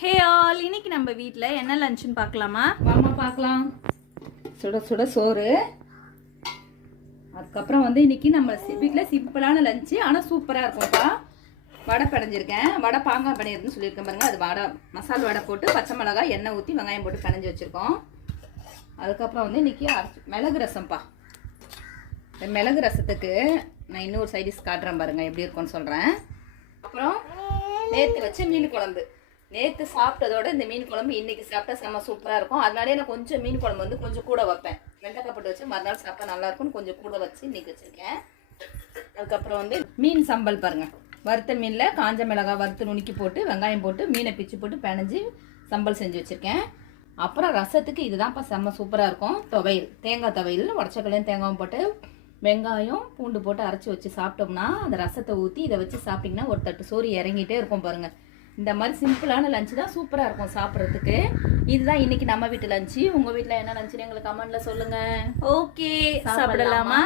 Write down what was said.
Hey all, இன்னைக்கு நம்ம வீட்டில் என்ன லஞ்சுன்னு பார்க்கலாமா? வாமா பார்க்கலாம். சுட சுட சோறு. அதுக்கப்புறம் இன்னைக்கு நம்ம வீட்டில் சிம்பிளான லஞ்சு, ஆனால் சூப்பராக இருக்கும்ப்பா. வடை பிணைஞ்சிருக்கேன். வடை பாங்காய் பண்ணியிருக்குன்னு சொல்லியிருக்கேன் பாருங்க. அது வடை மசால் வடை போட்டு பச்சை மிளகாய் எண்ணெய் ஊற்றி வெங்காயம் போட்டு பிணைஞ்சி வச்சுருக்கோம். அதுக்கப்புறம் இன்னைக்கு மிளகு ரசம்ப்பா. இந்த மிளகு ரசத்துக்கு நான் இன்னொரு சைடிஷ் காட்டுறேன் பாருங்க, எப்படி இருக்கும்னு சொல்கிறேன். அப்புறம் நேற்று வச்ச மீன் குழம்பு. நேற்று சாப்பிட்டதோட இந்த மீன் குழம்பு இன்னைக்கு சாப்பிட்டா செம்ம சூப்பராக இருக்கும். அதனாலே நான் கொஞ்சம் மீன் குழம்பு கொஞ்சம் கூட வைப்பேன். வெண்டைக்காய் போட்டு வச்சு மறுநாள் சாப்பிட்டா நல்லாயிருக்கும்னு கொஞ்சம் கூட வச்சு இன்னைக்கு வச்சுருக்கேன். அதுக்கப்புறம் மீன் சம்பல் பாருங்கள். வறுத்த மீனில் காஞ்ச மிளகாய் வறுத்து நுணுக்கி போட்டு வெங்காயம் போட்டு மீனை பிச்சு போட்டு பிணைஞ்சி சம்பல் செஞ்சு வச்சுருக்கேன். அப்புறம் ரசத்துக்கு இதுதான்ப்பா செம்ம சூப்பராக இருக்கும். துவையல், தேங்காய் துவையல், உடச்சக்கல்லையும் தேங்காயும் போட்டு வெங்காயம் பூண்டு போட்டு அரைச்சி வச்சு சாப்பிட்டோம்னா அந்த ரசத்தை ஊற்றி இதை வச்சு சாப்பிட்டிங்கன்னா ஒரு தட்டு சோறு இறங்கிட்டே இருக்கும் பாருங்கள். இந்த மாதிரி சிம்பிளான லஞ்சு தான் சூப்பராக இருக்கும் சாப்பிட்றதுக்கு. இதுதான் இன்னைக்கு நம்ம வீட்டு லஞ்சு. உங்கள் வீட்டில் என்ன லஞ்சுன்னு எங்களுக்கு கமெண்ட்ல சொல்லுங்கள். ஓகே, சாப்பிடலாமா?